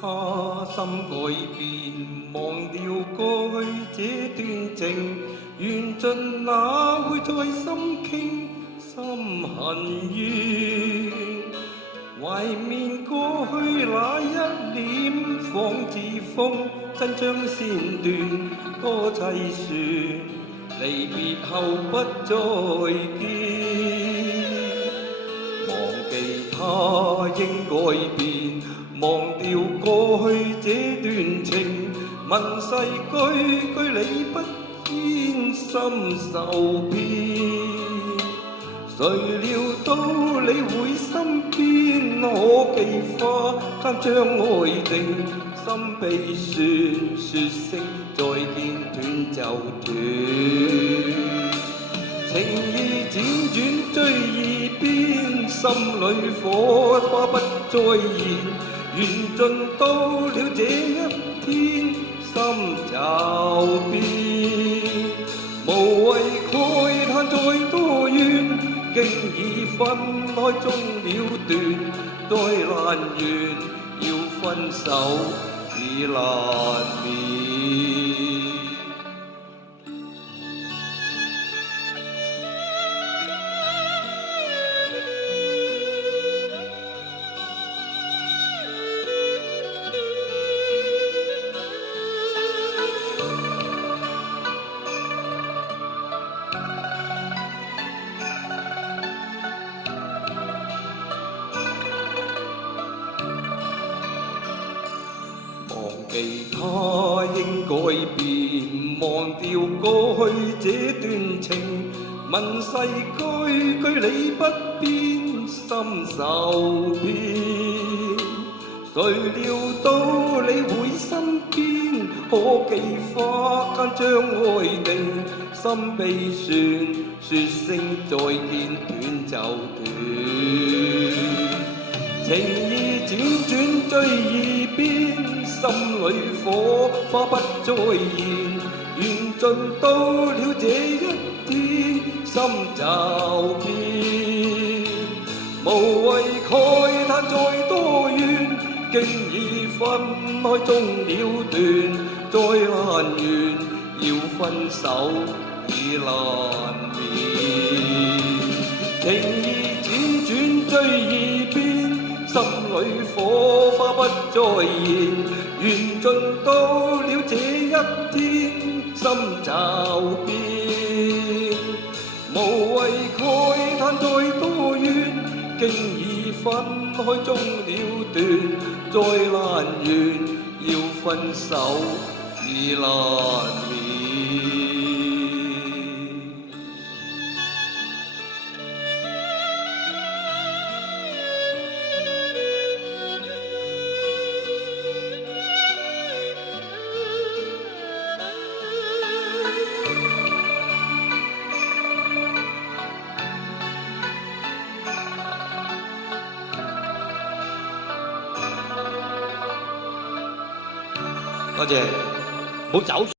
他心改變，忘掉過去這段情，緣盡哪會再心傾心恨怨？懷緬過去那一臉，仿似風真將線斷，多凄酸，離別後不再見。忘記他應改變，忘掉過去這段情，問世句句理不偏，心受騙。誰料到你會身邊，可寄花間將愛定，心悲酸，說聲再見斷就斷。情意輾轉追意變，心裏火花不再燃，緣盡到了這一天，心驟變。無謂慨嘆再多怨，經已分開終了斷，再難緣要分手已難免。忘記他應改變，忘掉過去這段情，問世句句理不變，心受騙。誰料到你會身邊，可寄花間將愛定，心悲酸，說聲再見斷就斷。情意輾轉追意變，心裏火花不再燃，緣盡到了這一天，心驟變。無謂慨嘆再多怨，經已分開終了斷，再難緣要分手已難免。情意輾轉追意變，心裏火花不再燃，緣盡到了這一天，心驟變。無謂慨嘆再多怨，經已分開終了斷，再難緣要分手已難免。多謝，唔好走。